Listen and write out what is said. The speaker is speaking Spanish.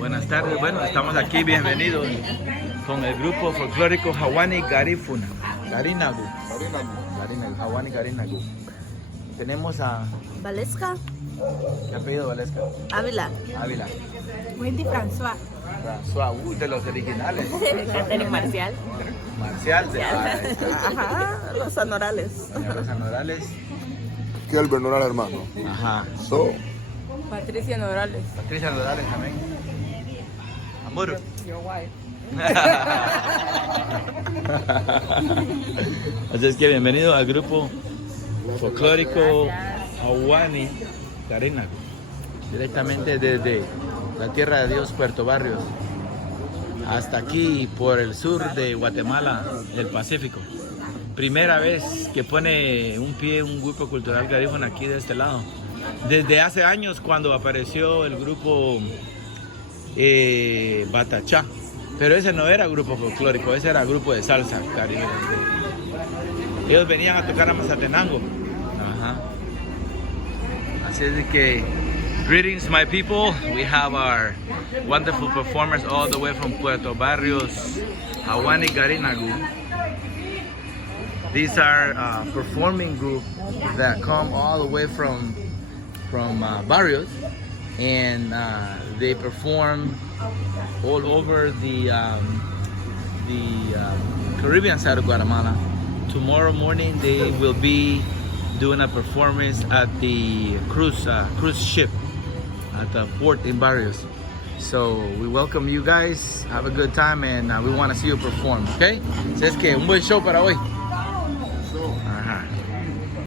Buenas tardes, bueno, estamos aquí, bienvenidos con el grupo folclórico Hawani Garifuna, Garinagu, Hawani Garinagu. Tenemos a... Valesca. ¿Qué apellido Valesca? Ávila. Ávila. Wendy François. François, de los originales. Eric Marcial. Marcial, de Ajá, los Anorales. Doña Rosa Norales. Kelber Norales, hermano. Ajá. So, Patricia Norales. Patricia Norales también. Amor. Your wife. Así es que bienvenido al grupo folclórico Hawani Garinagu, directamente desde la tierra de Dios, Puerto Barrios, hasta aquí por el sur de Guatemala, del Pacífico. Primera vez que pone un pie un grupo cultural garífuna aquí de este lado. Desde hace años cuando apareció el grupo Batachá, pero ese no era grupo folclórico, ese era grupo de salsa caribeño. Ellos venían a tocar a Mazatenango. Ajá. Así es de que, greetings my people, we have our wonderful performers all the way from Puerto Barrios, Hawani Garinagu. These are performing group that come all the way from Barrios, and they perform all over the Caribbean side of Guatemala. Tomorrow morning they will be doing a performance at the cruise ship at the port in Barrios. So we welcome you guys, have a good time, and we want to see you perform, okay? So es que un buen show para hoy.